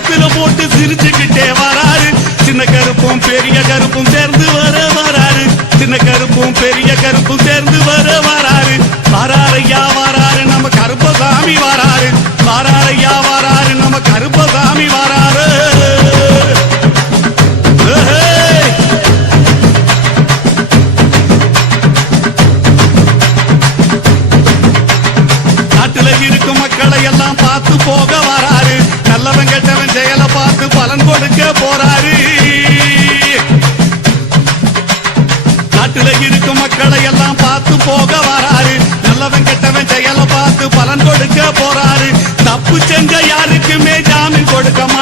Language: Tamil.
பக்கத்துல போட்டு சிரிச்சுக்கிட்டே வராரு. சின்ன கருப்பும் பெரிய கருப்பும் சேர்ந்து வராரு. சின்ன கருப்பும் பெரிய கருப்பும் சேர்ந்து வராரு. வாராரையா வாராரு நம்ம கருப்பசாமி வாராரு. வாராரையா வாராரு நம்ம கருப்பசாமி வாராரு. நாட்டுல இருக்கும் மக்களை எல்லாம் பார்த்து போக வராரு. நல்லவன் கெட்டவன் செயலை பார்த்து பலன் கொடுக்க போறாரு. நாட்டுல இருக்கும் மக்களை எல்லாம் பார்த்து போக வராரு. நல்லவன் கெட்டவன் செயலை பார்த்து பலன் கொடுக்க போறாரு. தப்பு செஞ்ச யாருக்குமே ஜாமீன் கொடுக்க